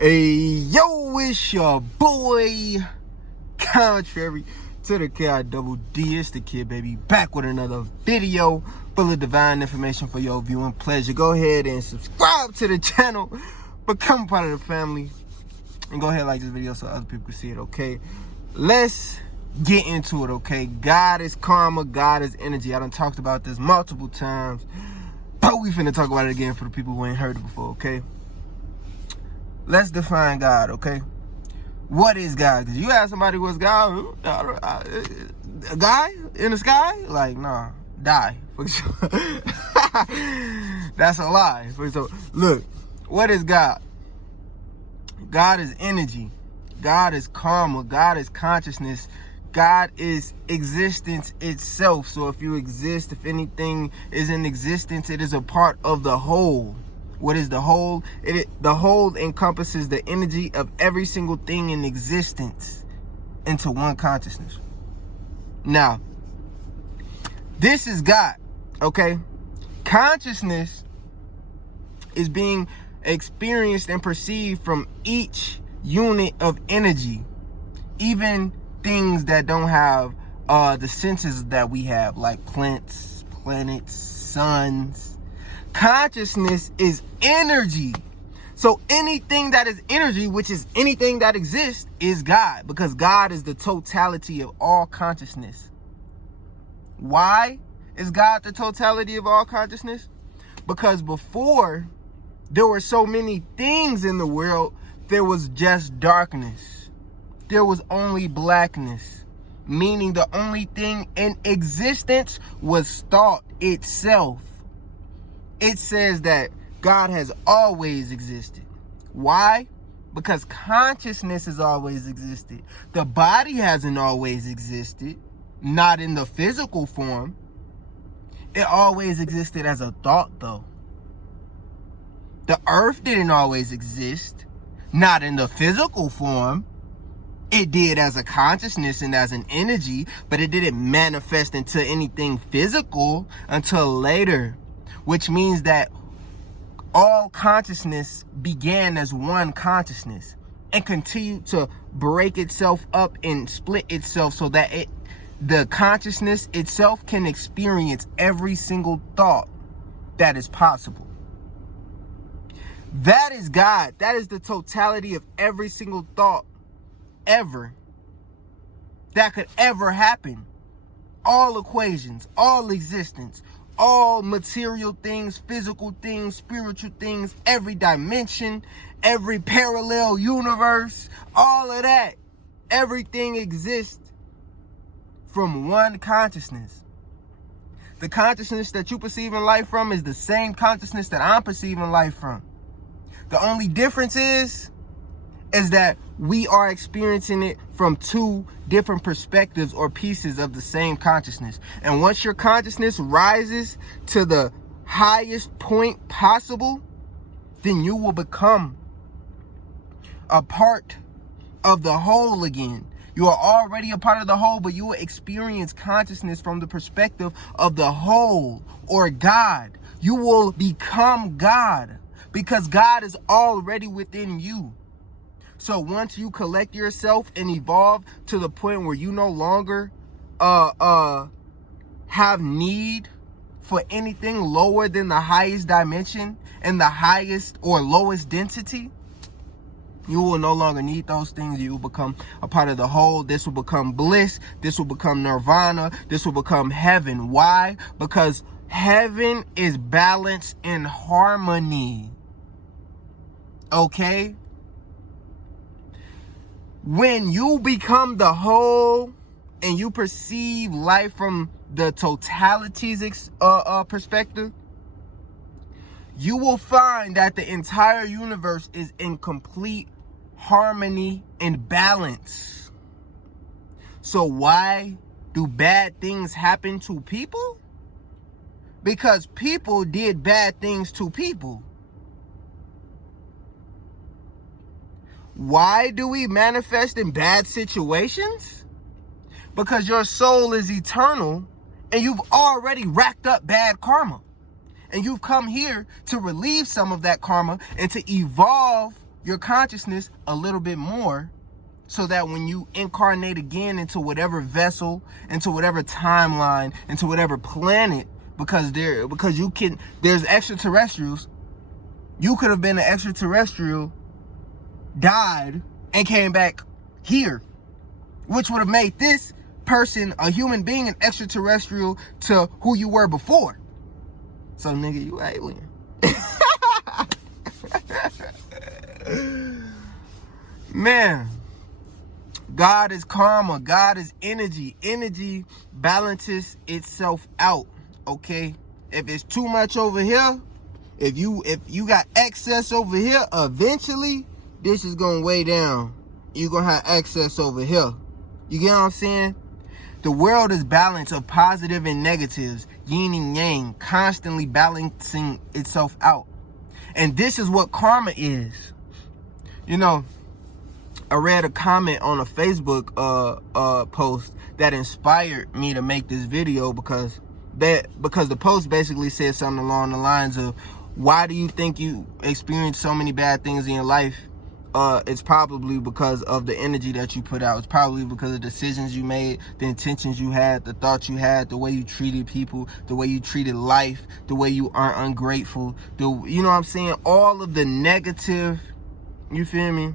Hey, yo, it's your boy, contrary to the K-I-double-D, it's the kid, baby, back with another video full of divine information for your viewing pleasure. Go ahead and subscribe to the channel, become part of the family, and go ahead and like this video so other people can see it, okay? Let's get into it, okay? God is karma, God is energy. I done talked about this multiple times, but we finna talk about it again for the people who ain't heard it before, okay? Let's define God, okay? What is God? Because you ask somebody what's God, a guy in the sky? Like, nah, die, for sure. That's a lie, for sure. Look, what is God? God is energy. God is karma. God is consciousness. God is existence itself. So if you exist, if anything is in existence, it is a part of the whole. What is the whole? The whole encompasses the energy of every single thing in existence into one consciousness. Now, this is God, okay? Consciousness is being experienced and perceived from each unit of energy, even things that don't have the senses that we have, like plants, planets, suns. Consciousness is energy. So anything that is energy, which is anything that exists, is God, because God is the totality of all consciousness. Why is God the totality of all consciousness? Because before there were so many things in the world, there was just darkness. There was only blackness, meaning the only thing in existence was thought itself. It says that God has always existed. Why? Because consciousness has always existed. The body hasn't always existed, not in the physical form. It always existed as a thought, though. The earth didn't always exist, not in the physical form. It did as a consciousness and as an energy, but it didn't manifest into anything physical until later. Which means that all consciousness began as one consciousness and continued to break itself up and split itself so that the consciousness itself can experience every single thought that is possible. That is God. That is the totality of every single thought ever that could ever happen. All equations, all existence, all material things, physical things, spiritual things, every dimension, every parallel universe, all of that. Everything exists from one consciousness. The consciousness that you perceive in life from is the same consciousness that I'm perceiving life from. The only difference is that we are experiencing it from two different perspectives or pieces of the same consciousness. And once your consciousness rises to the highest point possible, then you will become a part of the whole again. You are already a part of the whole, but you will experience consciousness from the perspective of the whole or God. You will become God because God is already within you. So once you collect yourself and evolve to the point where you no longer have need for anything lower than the highest dimension and the highest or lowest density, you will no longer need those things. You will become a part of the whole. This will become bliss. This will become nirvana. This will become heaven. Why? Because heaven is balance and harmony. Okay? When you become the whole and you perceive life from the totality's perspective, you will find that the entire universe is in complete harmony and balance. So why do bad things happen to people? Because people did bad things to people. Why do we manifest in bad situations? Because your soul is eternal and you've already racked up bad karma. And you've come here to relieve some of that karma and to evolve your consciousness a little bit more, so that when you incarnate again into whatever vessel, into whatever timeline, into whatever planet, because there's extraterrestrials. You could have been an extraterrestrial, died, and came back here, which would have made this person, a human being, an extraterrestrial to who you were before. So nigga, you alien. Man, God is karma. God is energy. Energy balances itself out. Okay, if it's too much over here, if you got excess over here, eventually this is gonna weigh down. You're gonna have excess over here. You get what I'm saying? The world is balance of positive and negatives, yin and yang, constantly balancing itself out. And this is what karma is. You know, I read a comment on a Facebook post that inspired me to make this video, because the post basically said something along the lines of, why do you think you experience so many bad things in your life? It's probably because of the energy that you put out. It's probably because of the decisions you made, the intentions you had, the thoughts you had, the way you treated people, the way you treated life, the way you are ungrateful. You know what I'm saying? All of the negative, you feel me?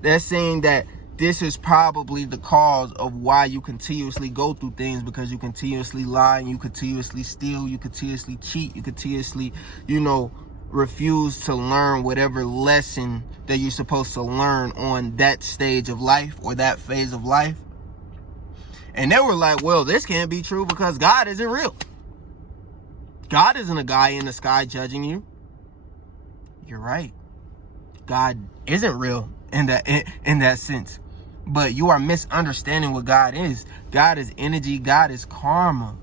They're saying that this is probably the cause of why you continuously go through things, because you continuously lie, and you continuously steal, you continuously cheat, you continuously, refuse to learn whatever lesson that you're supposed to learn on that stage of life or that phase of life. And they were like, well, this can't be true because God isn't real. God isn't a guy in the sky judging you. You're right. God isn't real in that sense. But you are misunderstanding what God is. God is energy. God is karma.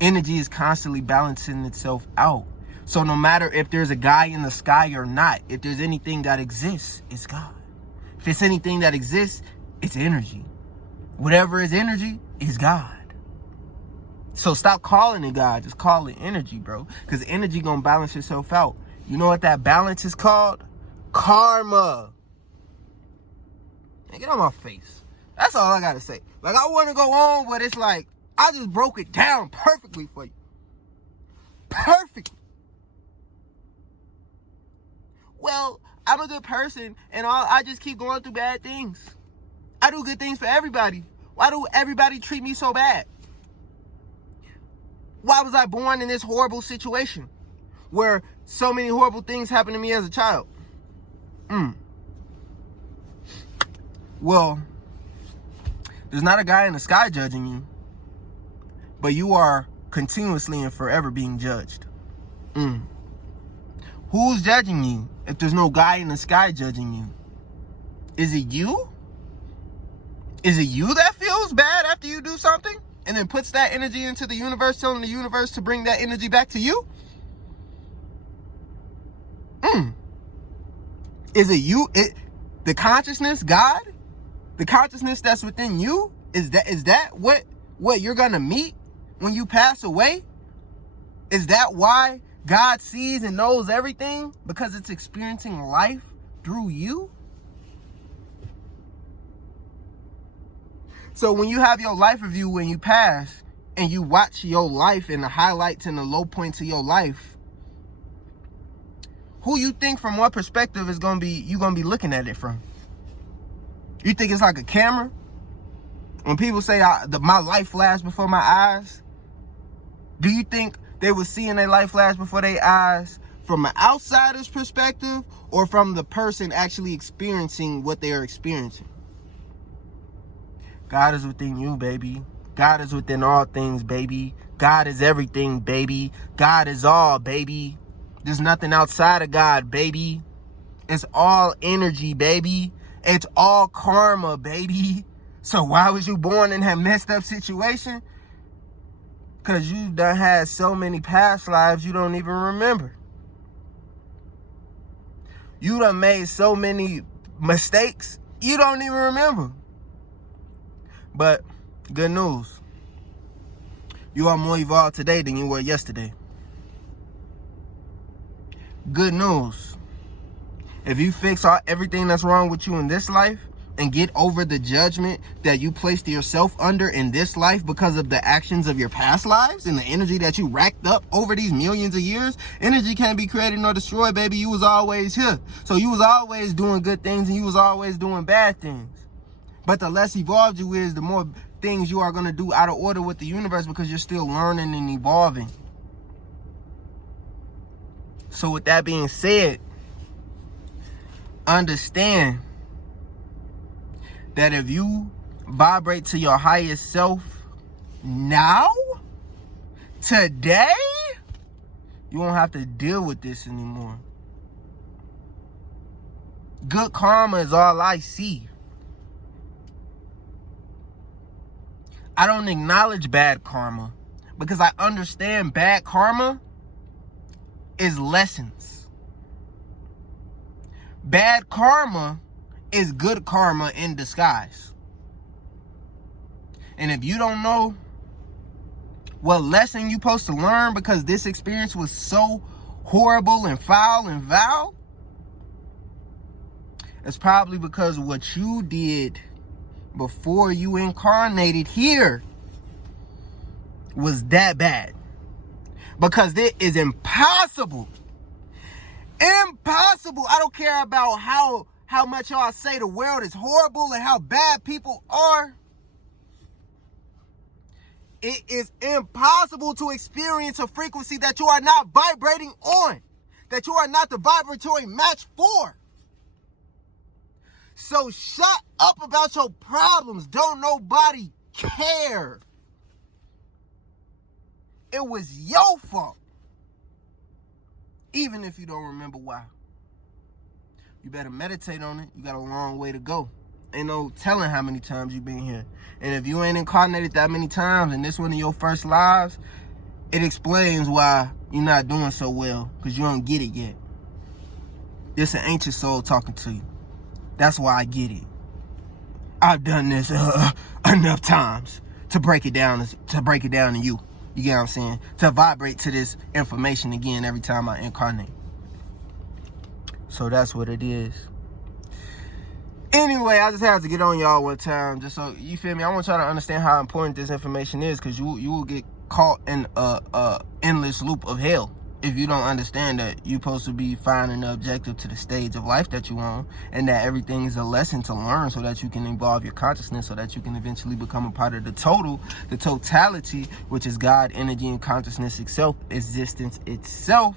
Energy is constantly balancing itself out. So no matter if there's a guy in the sky or not, if there's anything that exists, it's God. If it's anything that exists, it's energy. Whatever is energy is God. So stop calling it God. Just call it energy, bro. Because energy gonna balance itself out. You know what that balance is called? Karma. Man, get on my face. That's all I gotta say. Like, I want to go on, but it's like, I just broke it down perfectly for you. Perfectly. Well, I'm a good person, and I just keep going through bad things. I do good things for everybody. Why do everybody treat me so bad? Why was I born in this horrible situation where so many horrible things happened to me as a child? Well, there's not a guy in the sky judging you, but you are continuously and forever being judged. Who's judging you if there's no guy in the sky judging you? Is it you? Is it you that feels bad after you do something and then puts that energy into the universe, telling the universe to bring that energy back to you? Is it you? The consciousness, God? The consciousness that's within you? Is that what you're gonna meet when you pass away? Is that why God sees and knows everything? Because it's experiencing life through you? So when you have your life review when you pass, and you watch your life and the highlights and the low points of your life, who you think from what perspective is you gonna be looking at it from? You think it's like a camera? When people say my life flashed before my eyes, do you think they were seeing their life flash before their eyes from an outsider's perspective, or from the person actually experiencing what they are experiencing? God is within you, baby. God is within all things, baby. God is everything, baby. God is all, baby. There's nothing outside of God, baby. It's all energy, baby. It's all karma, baby. So why was you born in that messed up situation? Because you done had so many past lives you don't even remember. You done made so many mistakes you don't even remember. But good news. You are more evolved today than you were yesterday. Good news. If you fix everything that's wrong with you in this life and get over the judgment that you placed yourself under in this life because of the actions of your past lives and the energy that you racked up over these millions of years, energy can't be created nor destroyed, baby. You was always here. So you was always doing good things and you was always doing bad things. But the less evolved you is, the more things you are going to do out of order with the universe because you're still learning and evolving. So with that being said, understand that if you vibrate to your highest self now, today, you won't have to deal with this anymore. Good karma is all I see. I don't acknowledge bad karma because I understand bad karma is lessons. Bad karma is good karma in disguise. And if you don't know what lesson you're supposed to learn because this experience was so horrible and foul and vile, it's probably because what you did before you incarnated here was that bad. Because it is impossible. Impossible. I don't care about how much y'all say the world is horrible and how bad people are. It is impossible to experience a frequency that you are not vibrating on, that you are not the vibratory match for. So shut up about your problems. Don't nobody care. It was your fault. Even if you don't remember why. You better meditate on it. You got a long way to go. Ain't no telling how many times you've been here. And if you ain't incarnated that many times and this one of your first lives, it explains why you're not doing so well, because you don't get it yet. It's an ancient soul talking to you. That's why I get it. I've done this enough times to break it down to you. You get what I'm saying? To vibrate to this information again every time I incarnate. So that's what it is. Anyway, I just had to get on y'all one time, just so you feel me. I want y'all to understand how important this information is, because you will get caught in a endless loop of hell if you don't understand that you're supposed to be finding the objective to the stage of life that you on, and that everything is a lesson to learn so that you can evolve your consciousness, so that you can eventually become a part of the totality, which is God, energy, and consciousness itself, existence itself.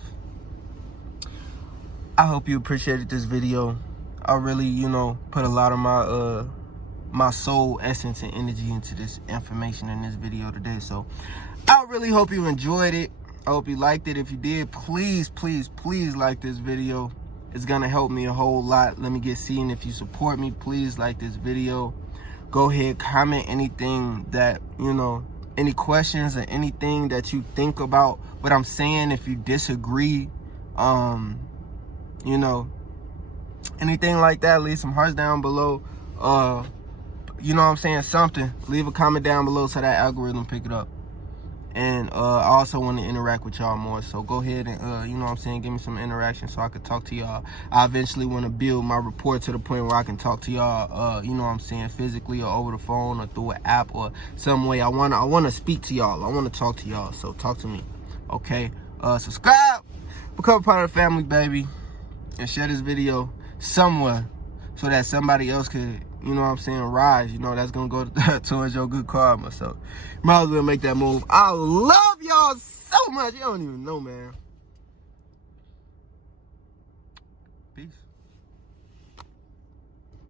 I hope you appreciated this video. I really, put a lot of my soul essence and energy into this information in this video today. So I really hope you enjoyed it. I hope you liked it. If you did, please, please, please like this video. It's gonna help me a whole lot. Let me get seen. If you support me, please like this video. Go ahead, comment anything that, any questions or anything that you think about what I'm saying. If you disagree, anything like that, leave some hearts down below. Something. Leave a comment down below so that algorithm pick it up. And I also want to interact with y'all more. So go ahead and, give me some interaction so I can talk to y'all. I eventually want to build my rapport to the point where I can talk to y'all, physically or over the phone or through an app or some way. I want to speak to y'all. I want to talk to y'all. So talk to me. Okay? Subscribe. Become a part of the family, baby. And share this video somewhere so that somebody else could, rise. That's going to go towards your good karma. So, might as well make that move. I love y'all so much. You don't even know, man. Peace.